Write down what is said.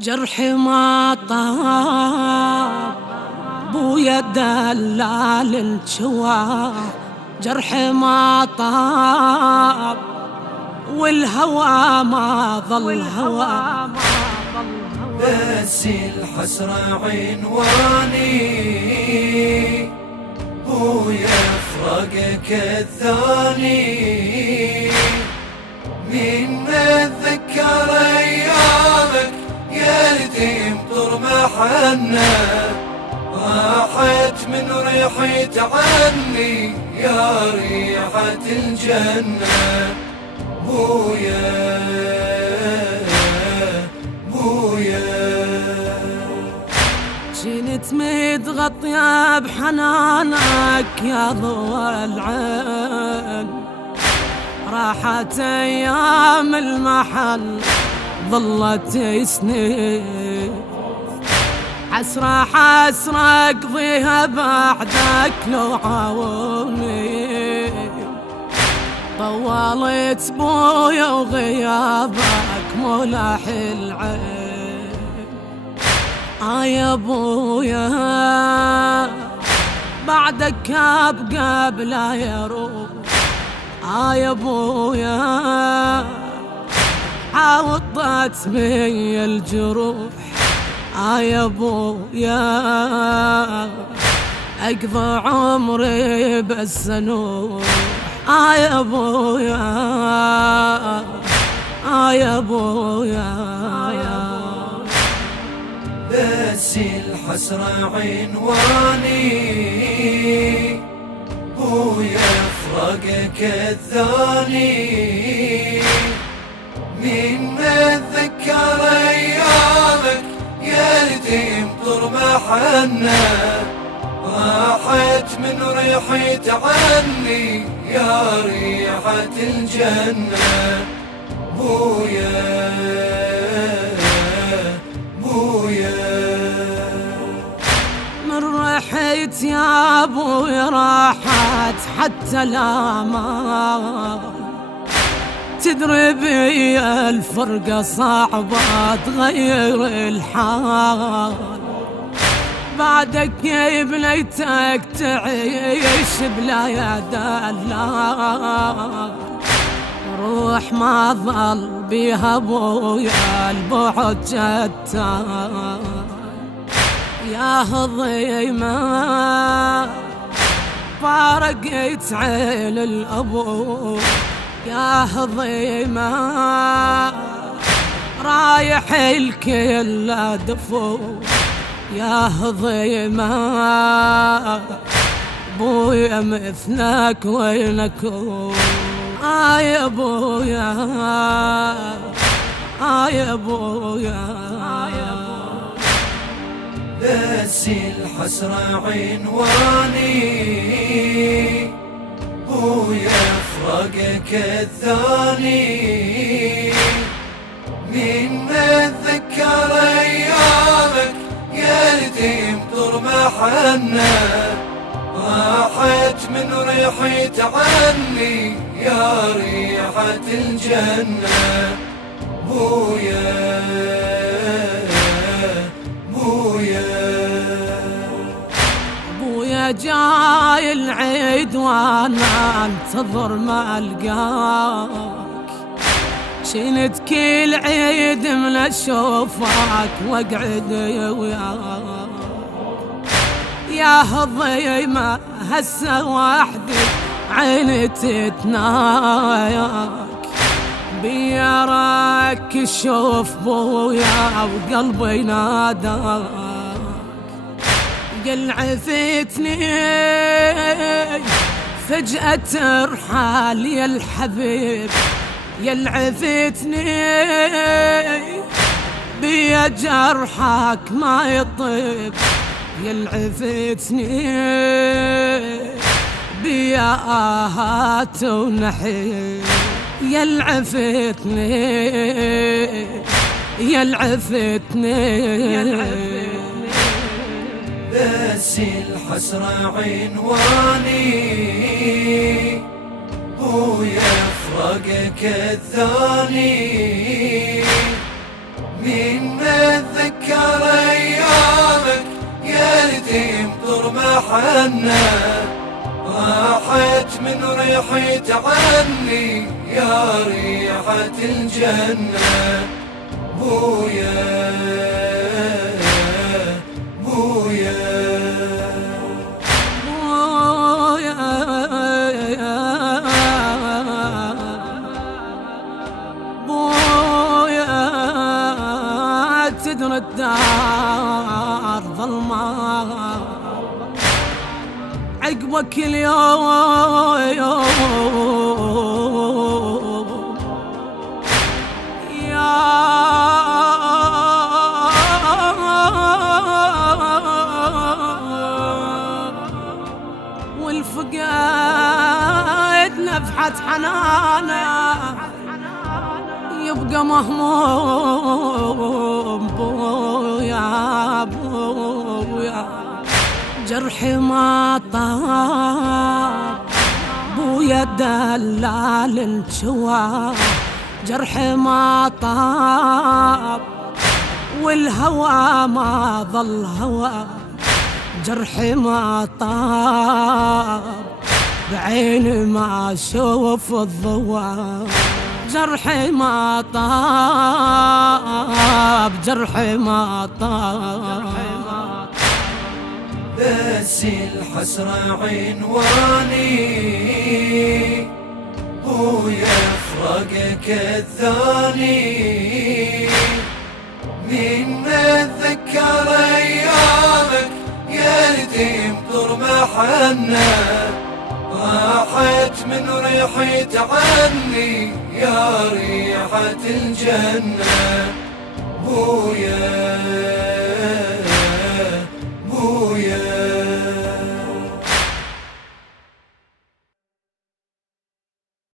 جرحي ما طاب بويا دلال الجوا، جرحي ما طاب والهوى ما ظل هوى، بس الحسرة عنواني ويفرقك الثاني. من اتذكر ايامك يا يتيم طر محنة، راحت من ريحة عني يا ريحة الجنة. بويا كنت متغطية بحنانك يا ضوى العين، راحت ايام المحن ظلت سنين، حسرة حسرة اقضيها بعدك لو عاوني، طولت بويا وغيابك مولاح العين. يا بويا بعدك ابقى بلا يروح، يا بويا عوضت بي الجروح، يا بويا اقضى عمري بس نوح، يا بويا يا بويا. بس الحسرة عنواني ويفرقك الثاني. من اتذكر ايامك يا يتيم طر محنة، راحت من ريحة عني يا ريحة الجنة. بويا رحت يا ابوي راحت حتى الامال، تدري بي الفرقة صعبة تغير الحال، بعدك يا بنيتك تعيش بلا يا دلال، روح ما ظل بيها ابويا البعد جتال. يا هضيمة فارقت عين الأبو، يا هضيمة رايح الكل دفو، يا هضيمة بويا مثلك وينك، يا بويا يا بويا. بس الحسرة عنواني ويفرقك الثاني. من اتذكر ايامك يا يتيم طر محنة، راحت من ريحة عني يا ريحة الجنة. بويا جاي العيد وانا انتظر ما القاك، شنت كل عيد من اشوفك واقعد وياك، يا هضيمة هسه وحدي عيني تتناياك، بيارك شوف بويا وقلبي ناداك، قل عفتني فجأة ترحل يا الحبيب، يا العفتني بيا جرحك ما يطيب، يا العفتني بيا آهات ونحيب، يا العفتني يا العفتني. بس الحسرة عنواني ويفرقك الثاني. من يتيم طر محنة، راحت من ريحي عني يا ريحة الجنة. بويا بويا بويا تدري الدار ظلمة عقبك اليوم والفقاد نفحة حنانه يبقى مهموم. بويا بويا جرحي ما طاب، بويا دلال انشوى جرحي ما طاب، والهوى ما ظل هوى جرحي ما طاب، بعيني ما اشوف الضوى جرحي ما طاب، جرحي ما طاب. بس الحسرة عنواني، ويفرقك الثاني، من اتذكر ايامك يا يتيم طر محنة، راحت من ريحي عني يا ريحة الجنة. بويا